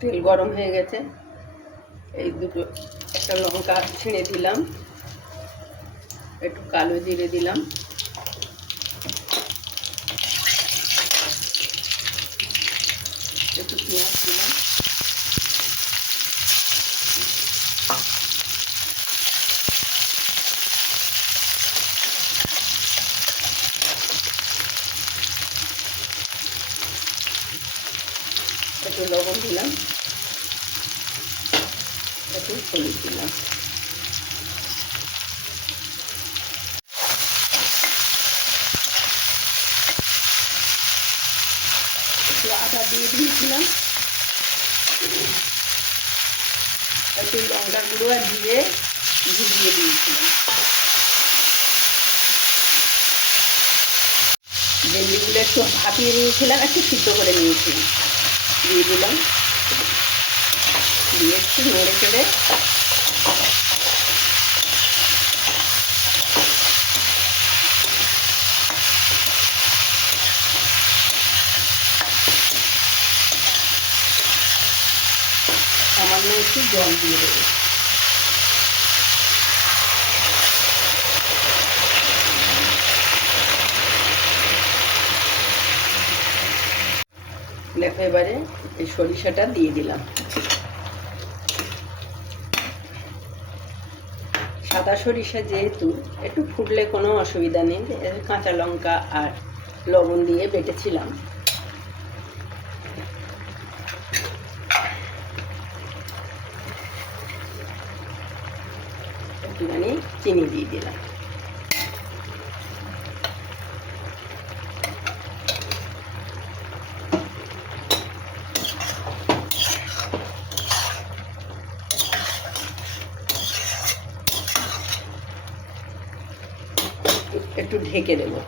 তেল গরম হয়ে গেছে। এই দুটো একটা লঙ্কা ছিঁড়ে দিলাম। একটু কালো জিরে দিলাম। একটু পেঁয়াজ দিলাম। একটু লবণ দিলাম। একটু হলুদ দিলাম। দিয়ে দিয়েছিলাম। একটু লঙ্কার গুঁড়ো আর দিয়ে ভিজিয়ে দিয়েছিলাম। ভেন্ডিগুলো একটু ভাপিয়ে নিয়েছিলাম, একটু সিদ্ধ করে নিয়েছিলাম। দিয়ে দিলাম। দিয়ে একটু নেড়ে চেড়ে সামান্য একটু জল দিয়ে দেবো। দেখো এবারে এই সরিষাটা দিয়ে দিলাম। সাদা সরিষা যেহেতু, একটু ফুটলে কোনো অসুবিধা নেই। কাঁচা লঙ্কা আর লবণ দিয়ে বেটেছিলাম। চিনি দিয়ে দিলাম। একটু ঢেকে দেবো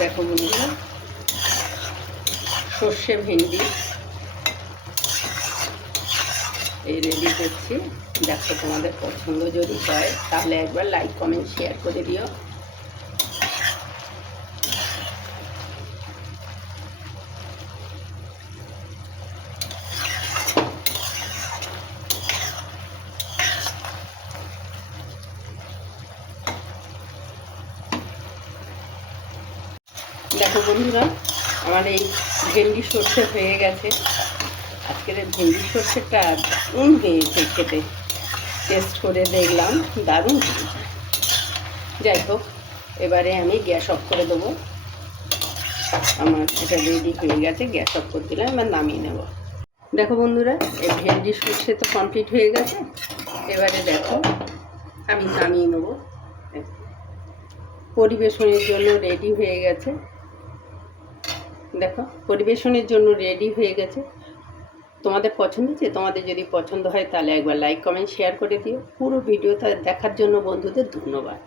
দেখো বন্ধুরা, সর্ষে ভেন্ডি। এই রেডি করছি। দেখো তোমাদের পছন্দ যদি হয়, তাহলে একবার লাইক কমেন্ট শেয়ার করে দিও। দেখো বন্ধুরা, আমার এই ভেন্ডি সর্ষে হয়ে গেছে। আজকের ভেন্ডি সর্ষেটা দারুণ হয়েছে খেতে। টেস্ট করে দেখলাম, দারুণ হয়েছে। যাই হোক, এবারে আমি গ্যাস অফ করে দেবো। আমার এটা রেডি হয়ে গেছে, গ্যাস অফ করে দিলাম, এবার নামিয়ে নেব। দেখো বন্ধুরা, এই ভেন্ডি সর্ষে তো কমপ্লিট হয়ে গেছে। এবারে দেখো, আমি নামিয়ে নেব। পরিবেশনের জন্য রেডি হয়ে গেছে। দেখো, পরিবেশনের জন্য রেডি হয়ে গেছে। তোমাদের পছন্দ হচ্ছে তোমাদের যদি পছন্দ হয়, তাহলে একবার লাইক কমেন্ট শেয়ার করে দিও। পুরো ভিডিওটা দেখার জন্য বন্ধুদের ধন্যবাদ।